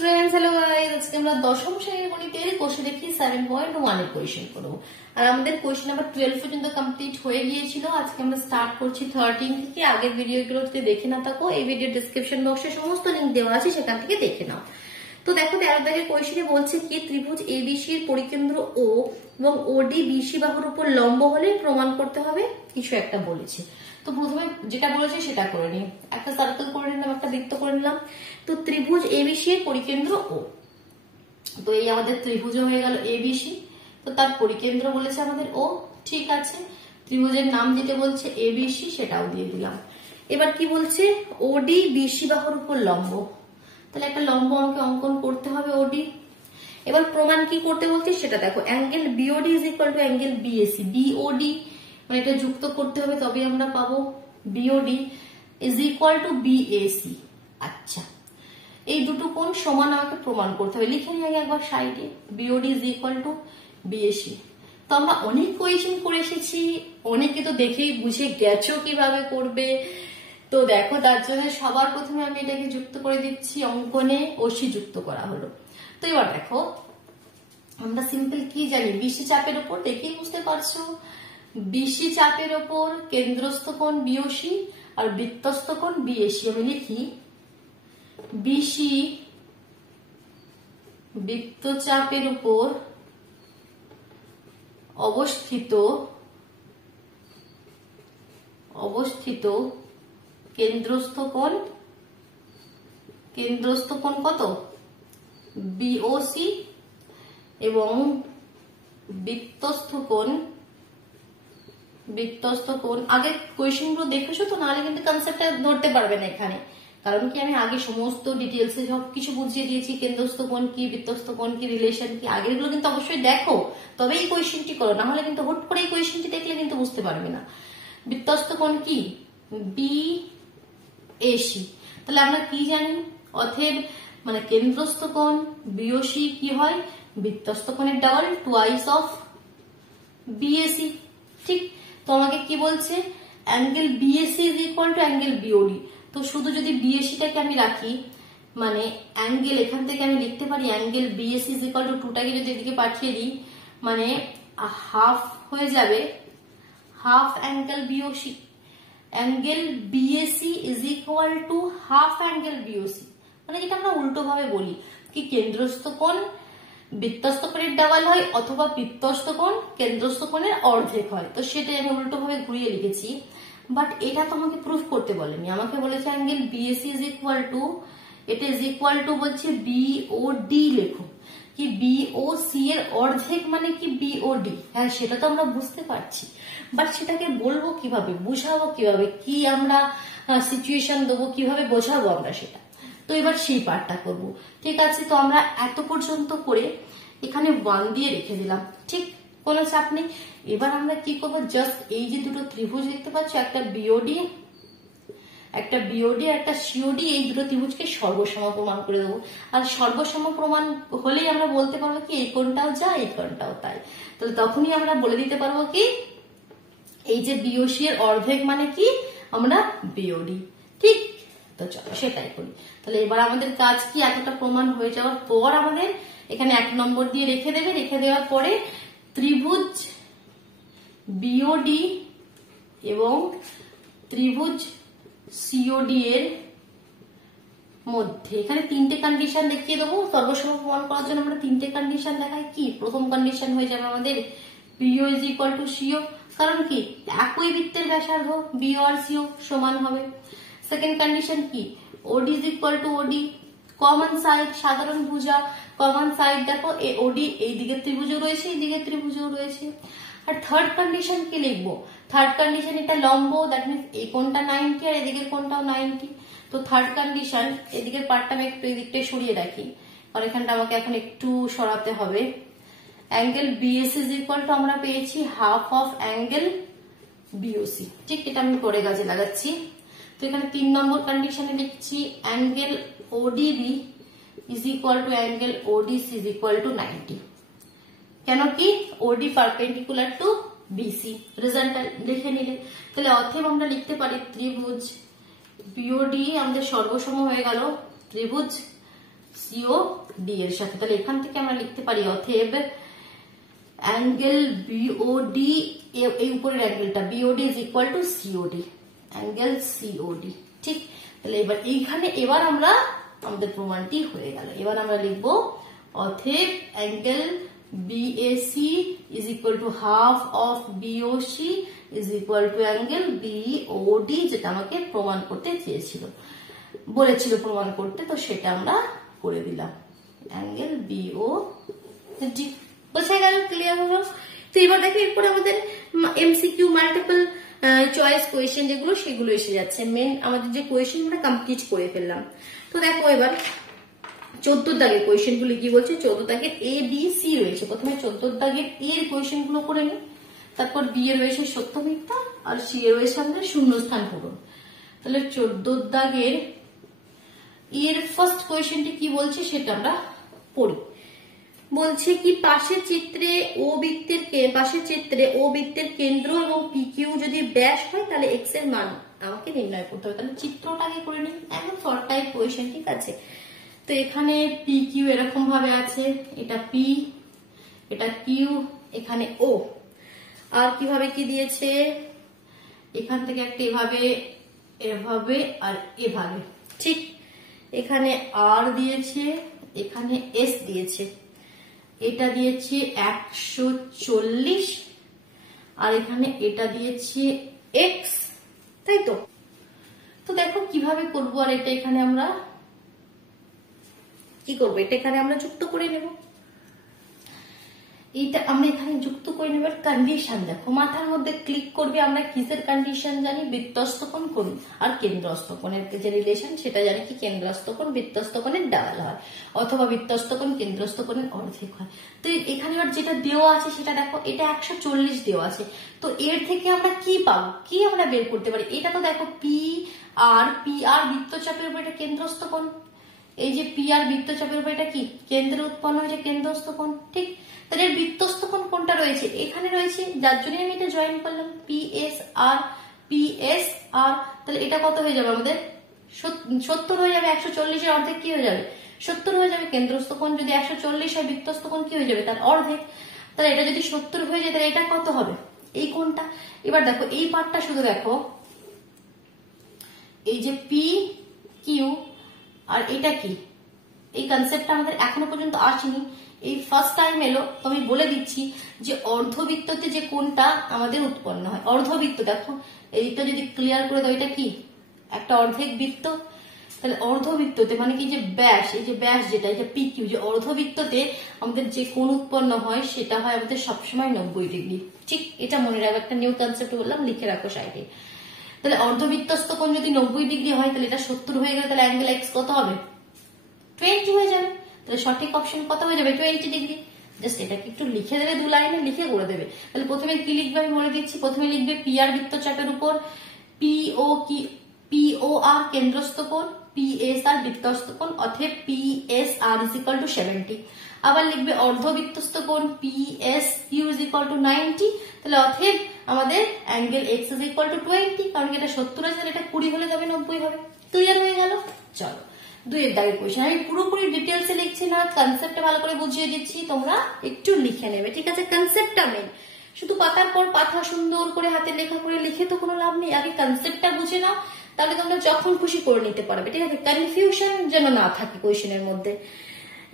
Students, hello guys. আজকে আমরা দশম শ্রেণীর গণিতের কোশ্চেন দেখি 7.1 এর কোশ্চেন করব। আর আমাদের কোশ্চেন নাম্বার 12 পর্যন্ত কমপ্লিট হয়ে গিয়েছিল। আজকে আমরা স্টার্ট করছি 13 থেকে। আগের ভিডিওগুলোতে দেখে না থাকো, এই ভিডিও ডেসক্রিপশন বক্সে সমস্ত লিংক দেওয়া আছে, সেখান থেকে দেখে নাও। তো দেখো 13 দাগের কোশ্চেনে বলছে কি ত্রিভুজ এবিসি এর পরিকেন্দ্র ও এবং ওডি বিসি বাহুর উপর লম্ব হলে প্রমাণ করতে হবে কিছু একটা বলেছে। তো প্রথমে যেটা বলেছে সেটা করে নিই। একটা সার্কেল করে নিলাম, একটা বৃত্ত করে নিলাম। তো ত্রিভুজ এবিসি এর পরিকেন্দ্র ও, তো এই আমাদের ত্রিভুজ হয়ে গেল এবিসি। তো তার পরিকেন্দ্র বলেছে আমাদের ও, ঠিক আছে। ত্রিভুজের নাম দিতে বলছে এবিসি, সেটাও দিয়ে দিলাম। এবার কি বলছে ওডি বিসি বাহুর উপর লম্ব, তাহলে একটা লম্ব আমাকে অঙ্কন করতে হবে ওডি। এবার প্রমাণ কি করতে বলছে সেটা দেখো, angle BOD is equal to angle BAC. BOD মানে এটা যুক্ত করতে হবে, তবে আমরা পাবো BOD is equal two BAC. আচ্ছা, এই দুটো কোণ সমান আমাকে প্রমাণ করতে হবে। লিখে নিই আগে একবার সাইডে, BOD is equal two BAC. তো আমরা অনেক কোয়েশ্চেন করে এসেছি, অনেকে তো দেখেই বুঝে গেছো কিভাবে করবে। তো দেখো তার জন্য সবার প্রথমে আমি এটাকে যুক্ত করে দিচ্ছি, অঙ্কনে ওসি যুক্ত করা হলো। তো এবার দেখো আমরা সিম্পল কি জানি, বিসি চাপের উপর, দেখেই বুঝতে পারছো, বিসি চাপের উপর কেন্দ্রস্থ কোণ বিওসি আর বৃত্তস্থ কোণ বিএসি। আমি লিখি বিসি বৃত্তচাপের উপর অবস্থিত কেন্দ্রস্থ কোণ কত বিওসি, এবং বৃত্তস্থ কোণ আগে কোয়েশ্চেন গুলো দেখেছো তো, নাহলে কিন্তু কনসেপ্টটা ধরতে পারবে না এখানে। কারণ কি আমি আগে সমস্ত ডিটেলসে সবকিছু বুঝিয়ে দিয়েছি, কেন্দ্রস্থ কোণ কি, বৃত্তস্থ কোণ কি, রিলেশন কি। আগের গুলো কিন্তু অবশ্যই দেখো, তবে এই কোয়েশ্চেনটি করো, না হলে কিন্তু হুট করে এই কোয়েশ্চেনটি দেখলে কিন্তু বুঝতে পারবে না। বৃত্তস্থ কোণ কি বিএসি, তাহলে আমরা কি জানি, অতএব মানে কেন্দ্রস্থ কোণ বিওসি কি হয়, বৃত্তস্থ কোণের ডাবল, টুয়াইস অফ বিএসি। ঠিক, তো আমাকে কি বলছে angle BAC is equal to angle BOD. তো শুধু যদি বিএসিটাকে আমি রাখি, মানে অ্যাঙ্গেল এখান থেকে আমি লিখতে পারি angle BAC is equal to টুটাকে যদি এদিকে পাঠিয়ে দিই, মানে হাফ হয়ে যাবে half angle BOC. Angle BAC is equal to half angle BOC, মানে যেটা আমরা উল্টো ভাবে বলি কি কেন্দ্রস্থ কোণ বৃত্তস্থ কোণের ডাবল হয়, অথবা বৃত্তস্থ কোণ কেন্দ্রস্থ কোণের অর্ধেক হয়। তো সেটাই আমি উল্টো ভাবে ঘুরিয়ে লিখেছি, বাট এটা তো আমাকে প্রুফ করতে বলেনি। আমাকে বলেছে angle BAC is equal two, এটা ইজ ইকুয়াল টু বলছে বিওডি। লেখো কি বিওসি এর অর্ধেক মানে কি বিওডি। হ্যাঁ, সেটা তো আমরা বুঝতে পারছি, বাট সেটাকে বলবো কিভাবে, বুঝাবো কিভাবে, কি আমরা সিচুয়েশন দেবো, কিভাবে বোঝাবো আমরা সেটা। তো এবার সেই পার্টটা করব। ঠিক আছে, তো আমরা এত পর্যন্ত করে এখানে 1 দিয়ে রেখে দিলাম, ঠিক, কোনো চাপ নেই। এবার আমরা কি করবো, জাস্ট এই যে দুটো ত্রিভুজ দেখতে পাচ্ছ, একটা বিওডি একটা সিওডি, এই দুটো ত্রিভুজকে সর্বসম প্রমাণ করে দেবো। আর সর্বসম প্রমাণ হলেই আমরা বলতে পারবো কি এই কোণটাও যা এই কোণটাও তাই। তাহলে তখনই আমরা বলে দিতে পারবো কি এই যে বিওসি এর অর্ধেক মানে কি আমরা বিওডি। ঠিক, তো চলো সেটাই করি। তাহলে এবার আমাদের কাজ কি, এতটা প্রমাণ হয়ে যাওয়ার পর আমাদের এখানে 1 নম্বর দিয়ে রেখে দেবে। রেখে দেওয়ার পরে ত্রিভুজ বিওডি এবং ত্রিভুজ সিওডি এর মধ্যে এখানে 3টে কন্ডিশন দেখিয়ে দেবো। সর্বসম প্রমাণ করার জন্য আমরা 3টে কন্ডিশন দেখাই। কি প্রথম কন্ডিশন হয়ে যাবে আমাদের B O is equal to C O, কারণ কি একই বৃত্তের ব্যাসার্ধ বিও আর সিও সমান হবে। সেকেন্ড কন্ডিশন কি OD is equal to OD, common side, সাধারণ ভুজা, কমন সাইড দেখো ওডি এই দিকের ত্রিভুজও রয়েছে, এই দিকের ত্রিভুজও রয়েছে। আর থার্ড কন্ডিশন কি লিখবো, থার্ড কন্ডিশন এটা লম্ব, দ্যাট মিনস এই কোণটা 90 আর এদিকের কোণটাও 90। তো থার্ড কন্ডিশন এদিকের পার্টটা আমি একটু এদিকটা সরিয়ে রাখি, আর এখানটা আমাকে এখন একটু সরাতে হবে। Angle BAC is equal two আমরা পেয়েছি হাফ অফ অ্যাঙ্গেল বিওসি। ঠিক, এটা আমি পরে কাজে লাগাচ্ছি। তো এখানে 3 নম্বর কন্ডিশনে লিখছি angle ODB is equal to angle ODC is equal to 90। কেন কি ওডি পারপেন্ডিকুলার টু বিসি, রেজাল্টটা লিখে নিলে। তাহলে অতএব আমরা লিখতে পারি ত্রিভুজ বিওডি আমাদের সর্বসম হয়ে গেল ত্রিভুজ সিও ডি এর সাথে। তাহলে এখান থেকে আমরা লিখতে পারি অতএব অ্যাঙ্গেল বিওডি, এই উপরের অ্যাঙ্গেলটা BOD is equal to COD, angle COD. ঠিক, তাহলে এবার আমরা আমাদের প্রমাণটি হয়ে গেল। এবার আমরা লিখবো অতএব angle BAC is equal to half of BOC is equal to angle BOD, যেটা আমাকে প্রমাণ করতে বলেছিল প্রমাণ করতে, তো সেটা আমরা করে দিলাম অ্যাঙ্গেল বিওডি। বোঝা গেল? ক্লিয়ার হলো? তো এবার দেখো এরপরে আমাদের এমসিকিউ মাল্টিপল চয়েস কোয়েশ্চেন যেগুলো, সেগুলো এসে যাচ্ছে। মেন আমাদের যে কোয়েশ্চেন আমরা কমপ্লিট করে ফেললাম। তো দেখো এবার 14 দাগের কোয়েশ্চেন গুলি কি বলছে। 14 দাগের এ বি সি রয়েছে। প্রথমে 14 দাগের এর কোয়েশ্চেন গুলো করে নিই, তারপর বি এর রয়েছে সত্য মিথ্যা, আর সি এর রয়েছে আমাদের শূন্যস্থান পূরণ। তাহলে 14 দাগের এর ফার্স্ট কোয়েশ্চেনটি কি বলছে সেটা আমরা পড়ি। বলছে কি পাশের চিত্রে ও বৃত্তের কেন্দ্র এবং পি কিউ যদি ব্যাস হয় তাহলে এক্স এর মান আমাকে নির্ণয় করতে হবে। তাহলে চিত্রটা আগে করে নিই, একদম শর্ট টাইপ কোয়েশ্চেন। ঠিক আছে, তো এখানে পি কিউ এরকম ভাবে আছে, এটা পি, এটা কিউ, এখানে ও, আর কিভাবে কি দিয়েছে, এখান থেকে একটা এভাবে এভাবে আর এভাবে। ঠিক, এখানে আর দিয়েছে, এখানে এস দিয়েছে, এটা দিয়েছে 140, আর এখানে এটা দিয়েছে এক্স, তাই তো। তো দেখো কিভাবে করবো, আর এটা এখানে আমরা কি করবো, এটা এখানে আমরা যুক্ত করে নেব। এইটা আমরা এখানে যুক্ত করে নেবার কন্ডিশন দেখো, মাথার মধ্যে ক্লিক করবে। আমরা কিসের কন্ডিশন জানি, বৃত্তস্থ কোণ কোণ আর কেন্দ্রস্থ কোণের যে রিলেশন সেটা জানি কি, কেন্দ্রস্থ কোণ বৃত্তস্থ কোণের ডাবল হয়, অথবা বৃত্তস্থ কোণ কেন্দ্রস্থ কোণের অর্ধেক হয়। তো এখানে যেটা দেওয়া আছে সেটা দেখো, এটা 140 দেওয়া আছে। তো এর থেকে আমরা কি পাবো, কি আমরা বের করতে পারি। এটা তো দেখো পি আর বৃত্তচাপের উপর এটা কেন্দ্রস্থ কোণ, এই যে পি আর বৃত্তচাপের উপর এটা কি কেন্দ্রে উৎপন্ন হয়েছে কেন্দ্রস্থ কোণ। ঠিক, তাহলে বৃত্তস্থ কোণ কোনটা রয়েছে, এখানে রয়েছে, যার জন্য আমি এটা জয়েন করলাম পিএস আর। তাহলে এটা কত হয়ে যাবে আমাদের 70 হয়ে যাবে। 140 এর অর্ধেক কি হয়ে যাবে, 70 হয়ে যাবে। কেন্দ্রস্থ কোণ যদি 140 হয়, বৃত্তস্থ কোণ কি হয়ে যাবে, তার অর্ধেক। তাহলে এটা যদি 70 হয়ে যায়, তাহলে এটা কত হবে, এই কোণটা। এবার দেখো এই পার্টটা শুধু দেখো, এই যে পি কিউ আর এটা কি, এই কনসেপ্টটা আমাদের এখনো পর্যন্ত আসেনি, এই ফার্স্ট টাইম এলো। তো আমি বলে দিচ্ছি যে অর্ধবৃত্ততে যে কোণটা আমাদের উৎপন্ন হয়, অর্ধবৃত্ত দেখো এইটা যদি ক্লিয়ার করে দাও, এটা কি একটা অর্ধেক বৃত্ত। তাহলে অর্ধবৃত্ততে মানে কি, যে ব্যাস, এই যে ব্যাস যেটা, এটা পি কিউ, যে অর্ধবৃত্ততে আমাদের যে কোণ উৎপন্ন হয় সেটা হয় আমাদের সবসময় 90 ডিগ্রি। ঠিক, এটা মনে রাখো, একটা নিউ কনসেপ্ট বললাম, লিখে রাখো সাইডে। তাহলে অর্ধবৃত্তস্থ কোণ যদি 90 ডিগ্রি হয়, তাহলে এটা 70 হয়ে গেলে তাহলে অ্যাঙ্গেল এক্স কত হবে, 20 হয়ে যাবে। তাহলে সঠিক অপশন কত হয়ে যাবে, 20 ডিগ্রি। জাস্ট এটাকে একটু লিখে দেবে, 2 লাইনে লিখে করে দেবে। তাহলে প্রথমে কি লিখবে আমি বলে দিচ্ছি। প্রথমে লিখবে পি আর বৃত্তচাপের উপর পিও আর কেন্দ্রস্থ কোণ, পিএস আর বৃত্তস্থ কোণ, অতএব PS R is equal to 70। আবার লিখবে অর্ধবৃত্তস্থ কোণ PS Q is equal to 90। তাহলে অতএব আমাদের angle x is equal to 20, কারণ এটা 70 আছে, এটা 20 হলে তবে 90 হবে। ক্লিয়ার হয়ে গেল? চলো 2 এর দাগের কোয়েশ্চেন। আমি পুরোপুরি ডিটেলসে লিখছি না, কনসেপ্টটা ভালো করে বুঝিয়ে দিচ্ছি, তোমরা একটু লিখে নেবে। ঠিক আছে, কনসেপ্টটা মেন। শুধু পাতার পর পাতা সুন্দর করে হাতে লেখা করে লিখে তো কোনো লাভ নেই, আগে কনসেপ্টটা বুঝে নাও, তাহলে তোমরা যখন খুশি করে নিতে পারবে। ঠিক আছে, কনফিউশন যেন না থাকে কোয়েশ্চেনের মধ্যে।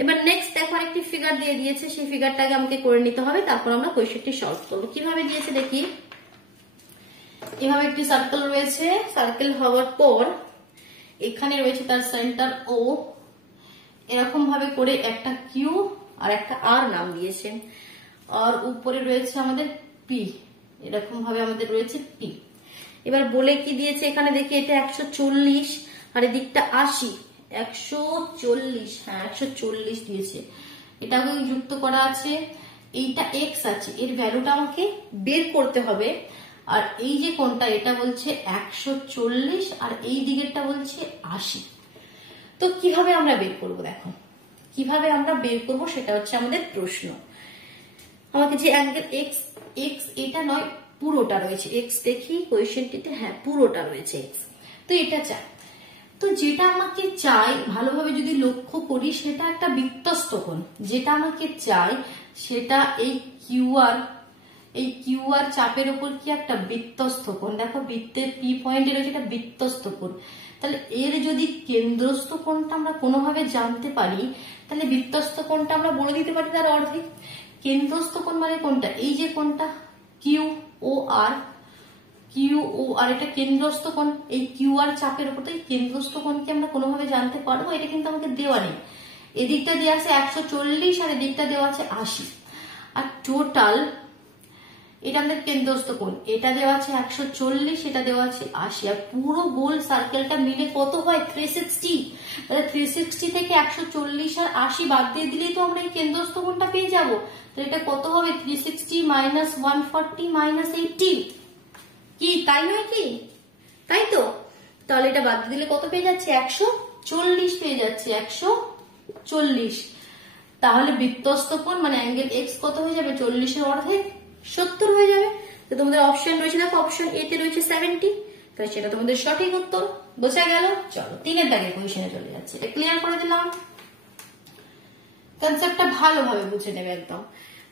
এবার নেক্সট দেখো আরেকটি ফিগার দিয়ে দিয়েছে, সেই ফিগারটাকে আমাকে করে নিতে হবে, তারপর আমরা কোয়েশ্চেনটি সলভ করবো। কিভাবে দিয়েছে দেখি। এভাবে একটি সার্কেল রয়েছে, সার্কেল হওয়ার পর এখানে রয়েছে তার সেন্টার ও, এরকম ভাবে করে একটা কিউ আর একটা আর নাম দিয়েছে, আর উপরে রয়েছে আমাদের পি, এরকম ভাবে আমাদের রয়েছে পি। এবার বলে কি দিয়েছে এখানে দেখি, এটা 140 আর এদিকটা 80, 140, হ্যাঁ 140 দিয়েছে। এটাকে যুক্ত করা আছে, এইটা এক্স আছে, এর ভ্যালুটা আমাকে বের করতে হবে। আর এই যে কোণটা, এটা বলছে 140 আর এই দিকেরটা বলছে 80। তো কিভাবে আমরা বের করব, দেখো কিভাবে আমরা বের করব সেটা হচ্ছে আমাদের প্রশ্ন। আমাকে যে অ্যাঙ্গেল এক্স, এটা নয় পুরোটা রয়েছে এক্স, দেখি কোয়েশ্চেনটিতে, হ্যাঁ পুরোটা রয়েছে এক্স, তো এটা চাই। তো যেটা আমাকে চাই ভালোভাবে যদি লক্ষ্য করি সেটা একটা বৃত্তস্থ কোণ, যেটা আমাকে চাই সেটা এই কিউআর চাপের উপর কি একটা বৃত্তস্থ কোণ। দেখো বৃত্তের পি পয়েন্টে রয়েছে একটা বৃত্তস্থ কোণ, তাহলে এর যদি কেন্দ্রস্থ কোণটা আমরা কোনোভাবে জানতে পারি তাহলে বৃত্তস্থ কোণটা আমরা বলে দিতে পারি তার অর্ধেক। কেন্দ্রস্থ কোণ মানে কোনটা, এই যে কোণটা কিউ ও আর এটা কেন্দ্রস্থ কোণ, এই কিউআর চাপের উপর এই কেন্দ্রস্থ কোণকে আমরা কোনোভাবে জানতে পারবো? এটা কিন্তু আমাকে দেওয়া নেই। এদিকটা দেওয়া আছে 140 আর এদিকটা দেওয়া আছে 80, আর টোটাল এটা আমাদের কেন্দ্রস্থ কোণ, এটা দেওয়া আছে 140, এটা দেওয়া আছে 80, আর পুরো গোল সার্কেলটা মিলে কত হয় 360। তাহলে 360 থেকে 140 আর 80 বাদ দিয়ে দিলেই তো আমরা এই কেন্দ্রস্থ কোণটা পেয়ে যাবো। তো এটা কত হবে 360 মাইনাস 140 মাইনাস 80, কি তাই নয় কি? তাই তো। তাহলে এটা বাদ দিলে কত পেয়ে যাচ্ছে 140 পেয়ে যাচ্ছে 140। তাহলে বৃত্তস্থ কোণ মানে অ্যাঙ্গেল এক্স কত হয়ে যাবে 40 এর অর্ধেক 70 হয়ে যাবে। তো তোমাদের অপশন রয়েছে, দেখো অপশন এ তে রয়েছে 70, তাহলে সেটা তোমাদের সঠিক উত্তর। বোঝা গেল? চলো 3 দাগের কোয়েশ্চেনে চলে যাচ্ছে, এটা ক্লিয়ার করে দিলাম। কনসেপ্টটা ভালোভাবে বুঝে নেবে একদম।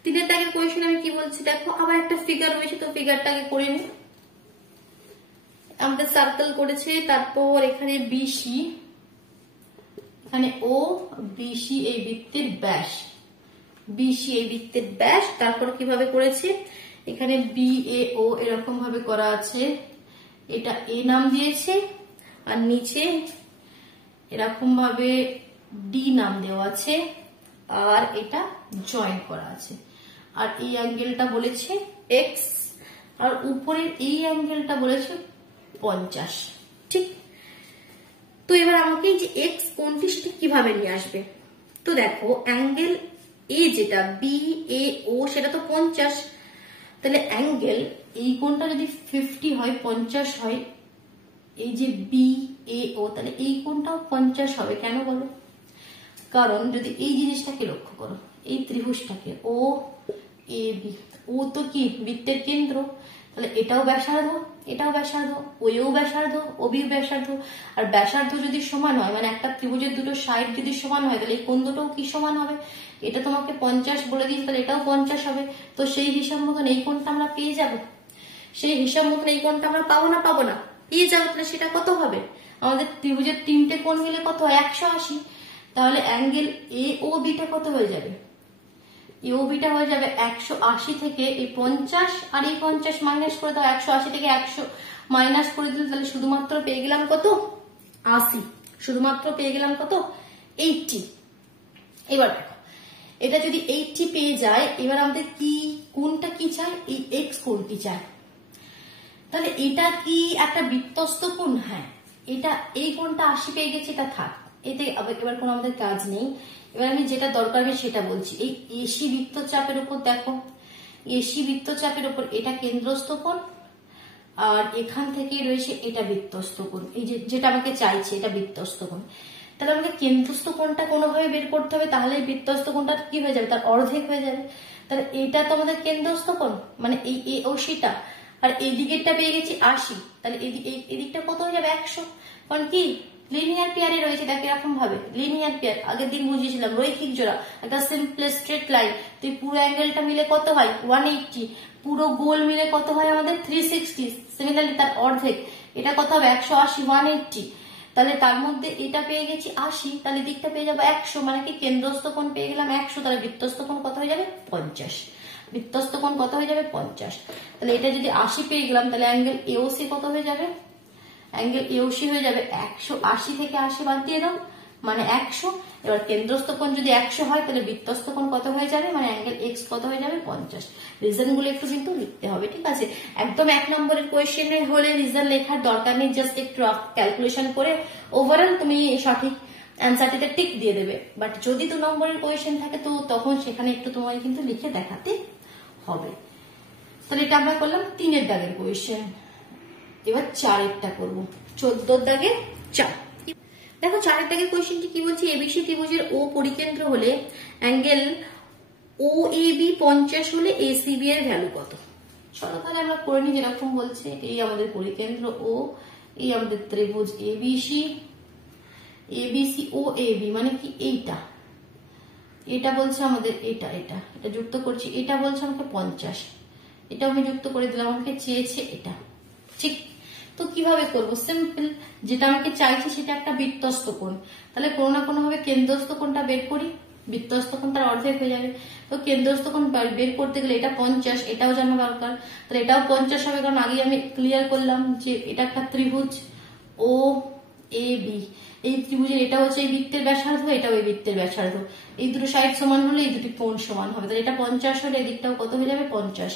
3 দাগের কোয়েশ্চেন আমি কি বলছি দেখো, আবার একটা ফিগার রয়েছে, তো ফিগারটাকে করে নি। আমাদের সার্কেল করেছে, তারপর এখানে বিসি, এখানে ও বিসি এই বৃত্তের ব্যাস, বিসি এই বৃত্তের ব্যাস। তারপর কিভাবে করেছে, এখানে বি এ ও এরকম ভাবে করা আছে, এটা এ নাম দিয়েছে আর নিচে এরকম ভাবে ডি নাম দেওয়া আছে, আর এটা জয়েন করা আছে। আর এই অ্যাঙ্গেলটা বলেছে এক্স, আর উপরের এই অ্যাঙ্গেলটা বলেছে 50, ঠিক। তো এবার আমাকে যে এক্স কোণটি সেটা কিভাবে নিয়ে আসবে, তো দেখো অ্যাঙ্গেল এ যেটা বি এ ও সেটা তো 50, তাহলে অ্যাঙ্গেল এই কোণটা যদি 50 হয় 50 হয়, এই যে বি এ ও তাহলে এই কোণটাও 50 হবে। কেন বলো? কারণ যদি এই জিনিসটাকে লক্ষ্য করো, এই ত্রিভুজটাকে ও এ বি, ও তো কি বৃত্তের কেন্দ্র, তাহলে এটাও ব্যাসার্ধ, এটাও ব্যাসার্ধ, ওয়েও ব্যাসার্ধ, ওবিও ব্যাসার্ধ। আর ব্যাসার্ধ যদি সমান হয় মানে একটা ত্রিভুজের দুটো সাইড যদি সমান হয় তাহলে এই কোণ দুটোও কি সমান হবে, এটা তোমাকে 50 বলে দিয়েছে, তাহলে এটাও 50 হবে। তো সেই হিসাব মতন এই কোণটা আমরা পেয়ে যাবো, সেই হিসাব মতন এই কোণটা আমরা পাবো না, পাবো না, পেয়ে যাবো। তাহলে সেটা কত হবে, আমাদের ত্রিভুজের 3টে কোণ মিলে কত হয় 180। তাহলে অ্যাঙ্গেল এ ও বিটা কত হয়ে যাবে, এ ও বিটা হয়ে যাবে 180 থেকে এই 50 আর এই 50 মাইনাস করে দাও, 180 থেকে 100 মাইনাস করে দিলে তাহলে শুধুমাত্র পেয়ে গেলাম কত 80, শুধুমাত্র পেয়ে গেলাম কত 80। এবার দেখো এটা যদি 80 পেয়ে যায়, এবার আমাদের কি কোণটা কি চাই, এই এক্স কোণটি চাই। তাহলে এটা কি একটা বৃত্তস্থ কোণ, হ্যাঁ এটা এই কোণটা 80 পেয়ে গেছে, এটা থাক, এতে এবার কোনো আমাদের কাজ নেই। এবার আমি যেটা দরকার হবে সেটা বলছি, এই এসি বৃত্তচাপের উপর দেখো, এসি বৃত্তচাপের উপর এটা কেন্দ্রস্থ কোণ, আর এখান থেকে রয়েছে এটা বৃত্তস্থ কোণ, এই যেটা আমাকে চাইছে এটা বৃত্তস্থ কোণ। তাহলে আমাকে কেন্দ্রস্থ কোণটা কোনোভাবে বের করতে হবে, তাহলে বৃত্তস্থ কোণটা কি হয়ে যাবে, তার অর্ধেক হয়ে যাবে। তাহলে এটা তো আমাদের কেন্দ্রস্থ কোণ মানে এই এ ও সিটা, আর এই দিকেরটা পেয়ে গেছি 80, তাহলে এদিকটা কত হয়ে যাবে 100, কারণ কি লিনিয়ার পেয়ারে রয়েছে। দেখ এরকম ভাবে লিনিয়ার পেয়ার আগের দিন বুঝিয়েছিলাম, রৈখিক জোড়া, একটা সিম্পল স্ট্রেট লাইন, তো পুরো অ্যাঙ্গেলটা মিলে কত হয় 180, পুরো গোল মিলে কত হয় আমাদের 360, সিমিলারলি তার অর্ধেক এটা কত হবে 180 180, তাহলে তার মধ্যে এটা পেয়ে গেছি 80, তাহলে দিকটা পেয়ে যাবো 100, মানে কি কেন্দ্রস্থ কোণ পেয়ে গেলাম 100, তাহলে বৃত্তস্থ কোণ কত হয়ে যাবে 50, বৃত্তস্থ কোণ কত হয়ে যাবে 50। তাহলে এটা যদি 80 পেয়ে গেলাম তাহলে অ্যাঙ্গেল এওসি কত হয়ে যাবে, অ্যাঙ্গেল এওসি হয়ে যাবে 180 থেকে 80 বাদ দিয়ে দাও মানে 100। এবার কেন্দ্রস্থ কোণ যদি 100 হয় তাহলে বৃত্তস্থ কোণ কত হয়ে যাবে, মানে অ্যাঙ্গেল এক্স কত হয়ে যাবে 50। রিজন গুলো একটু কিন্তু লিখতে হবে, ঠিক আছে। একদম 1 নম্বরের কোয়েশ্চেনে হলে রিজন লেখার দরকার নেই, জাস্ট একটু ক্যালকুলেশন করে ওভারঅল তুমি সঠিক অ্যান্সারটিতে টিক দিয়ে দেবে। বাট যদি 2 নম্বরের কোয়েশ্চেন থাকে তো তখন সেখানে একটু তোমায় কিন্তু লিখে দেখাতে হবে। তাহলে এটা আমরা করলাম 3 দাগের কোয়েশ্চেন। এবার 4 করবো, 14 দাগে 4। দেখো 4 দাগের কোয়েশ্চেনটি কি বলছে, এবিসি ত্রিভুজের ও পরিকেন্দ্র হলে অ্যাঙ্গেল ও এ বি 50 হলে এসিবি এর ভ্যালু কত। চলো তাহলে আমরা করে নিই, যেরকম বলছে এই আমাদের পরিকেন্দ্র ও, এই আমাদের ত্রিভুজ এবিসি, এবিসি ও এবি মানে কি এইটা, এটা বলছে আমাদের এটা এটা এটা যুক্ত করছি, এটা বলছে আমাকে 50, এটা আমি যুক্ত করে দিলাম, আমাকে চেয়েছে এটা। ঠিক, তো কিভাবে করব? সিম্পল, যেটা আমাকে চাইছে সেটা একটা বৃত্তস্থ কোণ, তাহলে কোনো না কোনো ভাবে কেন্দ্রস্থ কোণটা বের করি, বৃত্তস্থ কোণ তার অর্ধেক হয়ে যাবে। তো কেন্দ্রস্থ কোণ বের করতে গেলে এটা 50, এটাও জানা দরকার, তাহলে এটাও 50 হবে, কারণ আগে আমি ক্লিয়ার করলাম যে এটা একটা ত্রিভুজ ও এ বি, এই ত্রিভুজের এটা হচ্ছে এই বৃত্তের ব্যাসার্ধ, এটাও এই বৃত্তের ব্যাসার্ধ, এই দুটো সাইড সমান হলে এই দুটি কোণ সমান হবে, তাহলে এটা 50 হলে এদিকটাও কত হয়ে যাবে 50,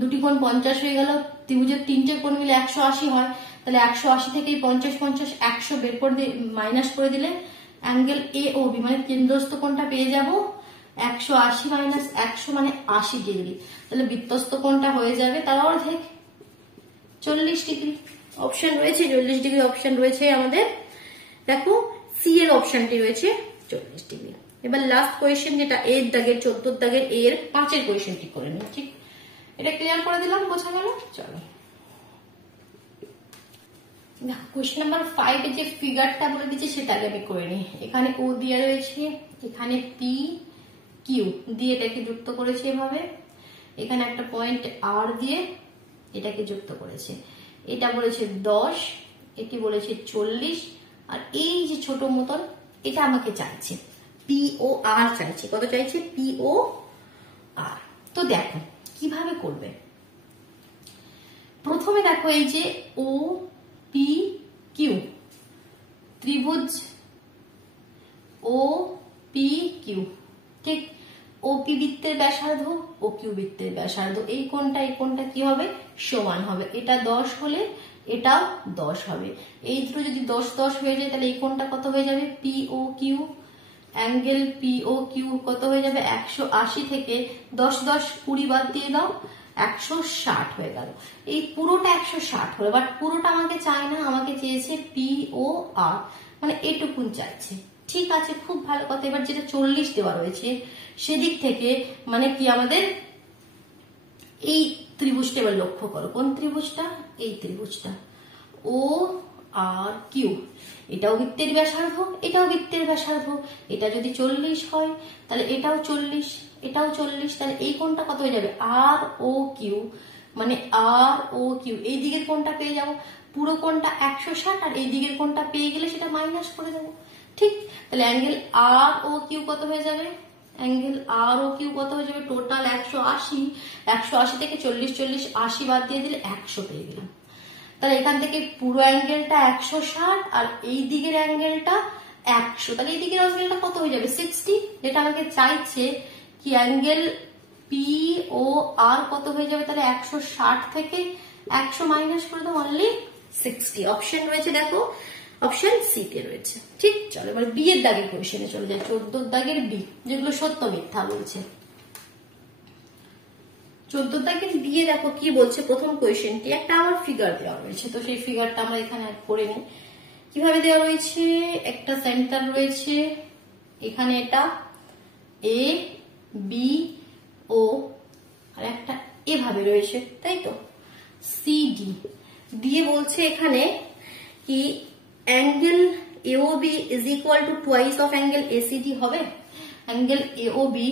দুটি কোণ 50 হয়ে গেল, ত্রিভুজের তিনটে কোণ মিলে 180 হয়, তাহলে 180 থেকে 50 50 100 বের করে মাইনাস করে দিলে অ্যাঙ্গেল এ ও বি মানে কেন্দ্রস্থ কোণটা পেয়ে যাব 180 মাইনাস 100 মানে 80 ডিগ্রি, তাহলে বৃত্তস্থ কোণটা হয়ে যাবে তার অর্ধেক 40 ডিগ্রি। অপশন রয়েছে 40 ডিগ্রি, অপশন রয়েছে আমাদের, দেখো সি এর অপশনটি রয়েছে 40 ডিগ্রি। এবার লাস্ট কোয়েশ্চেন যেটা এর দাগের 14 দাগের এর 5 কোয়েশ্চেনটি করে নিই। ঠিক, এটা ক্লিয়ার করে দিলাম, বোঝা গেল। চলো কোয়েশ্চেন নাম্বার 5 এর যে ফিগারটা বলে দিচ্ছি সেটা আগে আমি করে নিই। এখানে ও দিয়ে রয়েছে, এখানে পি কিউ দিয়ে এটাকে যুক্ত করেছে এভাবে, এখানে একটা পয়েন্ট আর দিয়ে এটাকে যুক্ত করেছে, এটা বলেছে 10, এটি বলেছে 40, আর এই যে ছোট মতন এটা আমাকে চাইছে পি ও আর চাইছে, কত চাইছে পি ও আর। তো দেখো কিভাবে করবে, প্রথমে দেখো এই যে ও পি কিউ ত্রিভুজ ও পি কিউ, ঠিক, ও পি বৃত্তের ব্যাসার্ধ ও কিউ বৃত্তের ব্যাসার্ধ, এই কোণটা কি হবে সমান হবে, এটা 10 হলে এটাও 10 হবে, এই দুটো যদি 10 10 হয়ে যায় তাহলে এই কোণটা কত হয়ে যাবে P O Q, angle P O Q কত হয়ে যাবে 180 থেকে 10 10 20 বাদ দিয়ে দাও 160 হয়ে গেল, এই পুরোটা 160 হলো, বাট পুরোটা আমাকে চায় না, আমাকে চেয়েছে পি ও আর মানে এটুকুন চাইছে। ঠিক আছে, খুব ভালো কথা। এবার যেটা 40 দেওয়া রয়েছে সেদিক থেকে মানে কি আমাদের এই ত্রিভুজটা এবার লক্ষ্য করো, কোন ত্রিভুজটা, এই ত্রিভুজটা ও আর কিউ, এটাও বৃত্তের ব্যাসার্ধ এটাও বৃত্তের ব্যাসার্ধ, এটা যদি 40 হয় তাহলে এটাও 40 এটাও 40, তাহলে এই কোণটা কত হয়ে যাবে আর ও কিউ মানে আর ও কিউ, এই দিকের কোণটা পেয়ে যাবো, পুরো কোণটা 160 আর এই দিকের কোণটা পেয়ে গেলে সেটা মাইনাস করে দেবো। ঠিক, তাহলে অ্যাঙ্গেল আর ও কিউ কত হয়ে যাবে, অ্যাঙ্গেল আর ও কিউ কত হয়ে যাবে টোটাল 180, 180 থেকে 40 40 80 বাদ দিয়ে দিলে 100 পেয়ে গেলাম, তাহলে এখান থেকে পুরো অ্যাঙ্গেলটা 160 আর এই দিকের অ্যাঙ্গেলটা 100, তাহলে এই দিকের অ্যাঙ্গেলটা কত হয়ে যাবে 60, যেটা আমাকে চাইছে কি অ্যাঙ্গেল পি ও আর কত হয়ে যাবে, তাহলে 160 থেকে 100 মাইনাস করে দাও অনলি 60, অপশন রয়েছে দেখো অপশন সি তে রয়েছে। ঠিক, চলো এবার বি এর দাগের কোয়েশ্চেনে চলে যায়, 14 দাগের বি, যেগুলো সত্য মিথ্যা বলছে। 14 দাগের দিয়ে দেখো কি বলছে, প্রথম কোয়েশ্চেনটি একটা আমার ফিগার দেওয়া রয়েছে, তো সেই ফিগারটা আমরা এখানে অ্যাড করে নিই। কিভাবে দেওয়া রয়েছে, একটা সেন্টার রয়েছে এখানে, এটা এ বি ও আর একটা এভাবে রয়েছে, তাই তো সি ডি দিয়ে বলছে এখানে কি angle AOB is equal to twice of angle ACD হবে, angle AOB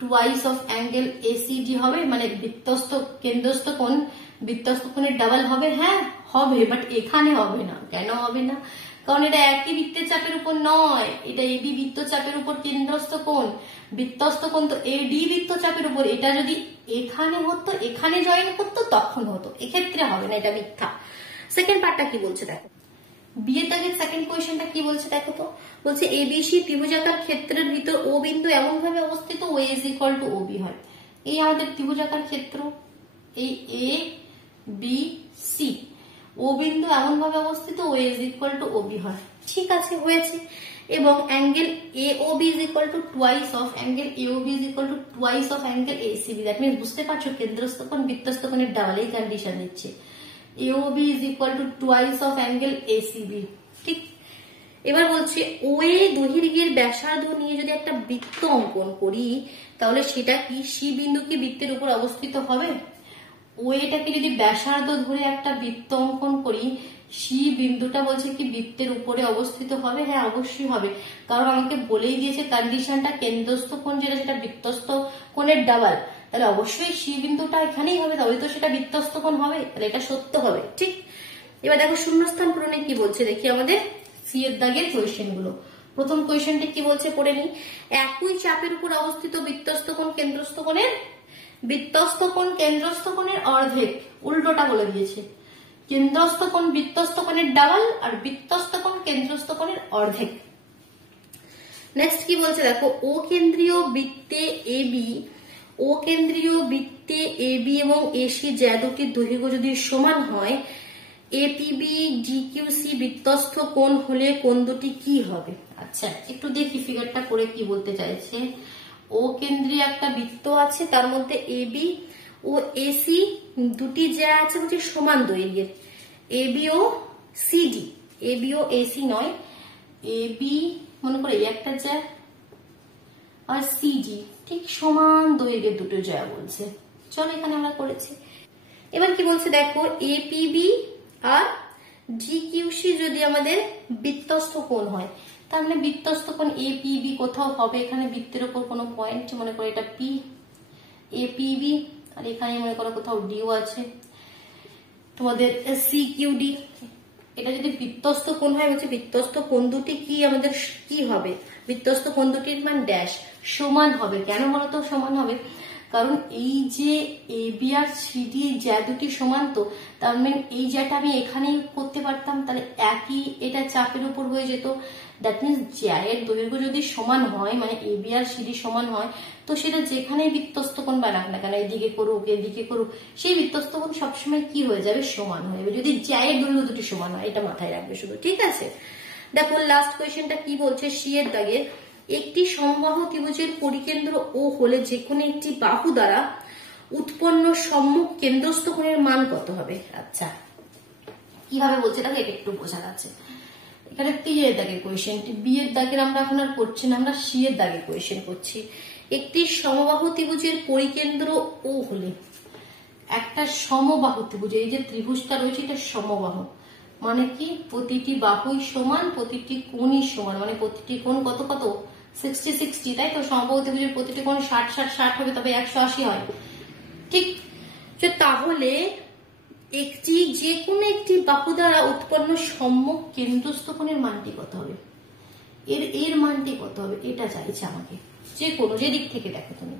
twice of angle ACD হবে, মানে বৃত্তস্থ কেন্দ্রস্থ কোণ বৃত্তস্থ কোণের ডাবল হবে, হ্যাঁ হবে, বাট এখানে হবে না, কেন হবে না, কারণ এটা একই বৃত্তের চাপের উপর নয়, এটা এবি বৃত্তচাপের উপর কেন্দ্রস্থ কোণ, বৃত্তস্থ কোণ তো এডি বৃত্তচাপের উপর, এটা যদি এখানে হতো এখানে জয়েন করতো তখন হতো, এক্ষেত্রে হবে না, এটা মিথ্যা। সেকেন্ড পার্টটা কি বলছে দেখো, বিয়ের দাগের সেকেন্ড কোয়েশ্চেনটা কি বলছে দেখো তো, বলছে এবিসি ত্রিভুজাকার ক্ষেত্রের ভিতর ও বিন্দু এমন ভাবে অবস্থিত ও ইজ ইকুয়াল টু ওবি হয়, এই আমাদের ত্রিভুজাকার ক্ষেত্র, এই এ বি সি, ও বিন্দু এমন ভাবে অবস্থিত ও ইজ ইকুয়াল টু ওবি হয়। ঠিক আছে, হয়েছে। এবং angle AOB is equal to twice of angle AOB is equal to twice of angle ACB, that means বুঝতে পারছো কেন্দ্রস্থ কোণ বৃত্তস্থ কোণের ডাবল, এই কন্ডিশন দিচ্ছে AOB is equal to twice of angle ACB। ঠিক, এবার বলছে OA দৈর্ঘ্যের ব্যাসার্ধ নিয়ে যদি একটা বৃত্ত অঙ্কন করি তাহলে সেটা কি সি বিন্দু কি বৃত্তের উপর অবস্থিত হবে, OA টাকে যদি ব্যাসার্ধ ধরে একটা বৃত্ত অঙ্কন করি সি বিন্দুটা বলছে কি বৃত্তের উপরে অবস্থিত হবে, হ্যাঁ অবশ্যই হবে, কারণ আমাকে বলেই দিয়েছে কন্ডিশনটা কেন্দ্রস্থ কোণ যেটা সেটা বৃত্তস্থ কোণের ডাবল, তাহলে অবশ্যই সি বিন্দুটা এখানেই হবে, তবে তো সেটা বৃত্তস্থ কোণ হবে, তাহলে এটা সত্য হবে। ঠিক, এবার দেখো শূন্যস্থান পূরণে কি বলছে দেখি আমাদের সি এর দাগের কোয়েশ্চেন গুলো। প্রথম কোয়েশ্চেনটি কি বলছে পড়ে নি। একই চাপের উপর অবস্থিত বৃত্তস্থ কোণ কেন্দ্রস্থ কোণের অর্ধেক, উল্টোটা বলে দিয়েছে। কেন্দ্রস্থ কোণ বৃত্তস্থ কোণের ডাবল আর বৃত্তস্থ কোণ কেন্দ্রস্থ কোণের অর্ধেক। নেক্সট কি বলছে দেখো, ও কেন্দ্রীয় বৃত্তে এবি এবং এসি যা দুটির দৈর্ঘ্য যদি সমান হয়, এপিবি ডিকিউসি বৃত্তস্থ কোণ হলে কোণ দুটি কি হবে। আচ্ছা একটু দেখি ফিগারটা করে কি বলতে চাইছে। ও কেন্দ্রীয় একটা বৃত্ত আছে, তার মধ্যে এবি ও এসি দুটি যা আছে হচ্ছে সমান দৈর্ঘ্যের, এবি ও এসি নয়, এবি মনে করে একটা যা আর সিডি ঠিক সমান দৈর্ঘ্যের দুটো যা বলছে। চলো এখানে আমরা করেছি। এবার কি বলছে দেখো, এপিবি আর ডিকিউসি যদি আমাদের বৃত্তস্থ কোণ হয়, তার মানে বৃত্তস্থ কোণ এপিবি কোথাও হবে, এখানে বৃত্তের উপর কোনো পয়েন্ট মনে করো এটা পি, এপিবি আর এখানে মনে করো কোথাও ডিও আছে তোমাদের সিকিউডি। এটা যদি বৃত্তস্থ কোণ হয়, হচ্ছে বৃত্তস্থ কোণ দুটি কি আমাদের কি হবে, বৃত্তস্থ কোণ দুটির মান ড্যাশ সমান হবে। কেন বলতো সমান হবে, কারণ এই যে এবি আর সিডি যা দুটি সমান, তো তার মানে এই জ্যাটা আমি এখানেই করতে পারতাম, তাহলে একই এটা চাপের উপর হয়ে যেত। দ্যাট মিনস জ্যায়ের দৈর্ঘ্য যদি সমান হয়, মানে এবি আর সিডি সমান হয়, তো সেটা যেখানেই বৃত্তস্থ কোণ বানাক না কেন, এদিকে করুক এদিকে করুক, সেই বৃত্তস্থ কোণ সবসময় কি হয়ে যাবে, সমান হয়ে যাবে, যদি জ্যায়ের দৈর্ঘ্য দুটি সমান হয়। এটা মাথায় রাখবে শুধু, ঠিক আছে। দেখো লাস্ট কোয়েশ্চেনটা কি বলছে, সি এর দাগের একটি সমবাহু ত্রিভুজের পরিকেন্দ্র ও হলে যে কোনো একটি বাহু দ্বারা উৎপন্ন সম্মুখ কেন্দ্রস্থ কোণের মান কত হবে। আচ্ছা কিভাবে বলছে এটা একটু বোঝা যাচ্ছে। এখানে টি এর দাগের কোয়েশ্চেন, বি এর দাগের আমরা এখন আর করছি না, আমরা সি এর দাগের কোয়েশ্চেন করছি। একটি সমবাহু ত্রিভুজের পরিকেন্দ্র ও হলে, একটা সমবাহু ত্রিভুজ, এই যে ত্রিভুজটা রয়েছে এটা সমবাহু, মানে কি প্রতিটি বাহুই সমান, প্রতিটি কোণই সমান, মানে প্রতিটি কোণ কত কত 60-60, তাই তো। সমবাহু ত্রিভুজের প্রতিটি কোণ 60-60 হবে, তবে 180 হয়, ঠিক। তাহলে একটি যে কোনো একটি বাহু দ্বারা উৎপন্ন সম্মুখ কেন্দ্রস্থ কোণের মানটি কত হবে, এর মানটি কত হবে, এটা চাইছে আমাকে, যে কোনো যে দিক থেকে দেখো তুমি।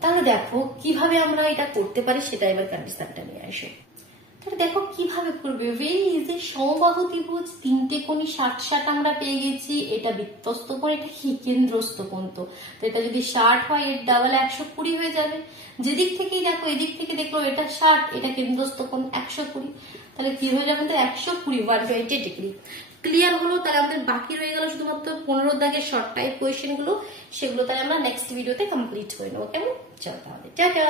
তাহলে দেখো কিভাবে আমরা এটা করতে পারি, সেটা এবার কন্ডিশনটা নিয়ে আসো। তাহলে দেখো কিভাবে করবে, ভেরি ইজি। সমবাহু ত্রিভুজ তিনটে কোণই 60-60 আমরা পেয়ে গেছি, এটা বৃত্তস্থ কোণ, এটা কি কেন্দ্রস্থ কোণ, তো এটা যদি 60 হয় এর ডাবল 120 হয়ে যাবে। যেদিক থেকেই দেখো, এদিক থেকে দেখলো এটা 60, এটা কেন্দ্রস্থ কোণ 120, তাহলে কি হয়ে যাবে, 120 120 ডিগ্রি। ক্লিয়ার হলো। তাহলে আমাদের বাকি রয়ে গেল শুধুমাত্র 15 দাগের শর্ট টাইপ কোয়েশ্চেন গুলো, সেগুলো তাহলে আমরা নেক্সট ভিডিওতে কমপ্লিট করে নেবো, কেমন। চল তাহলে টাটা।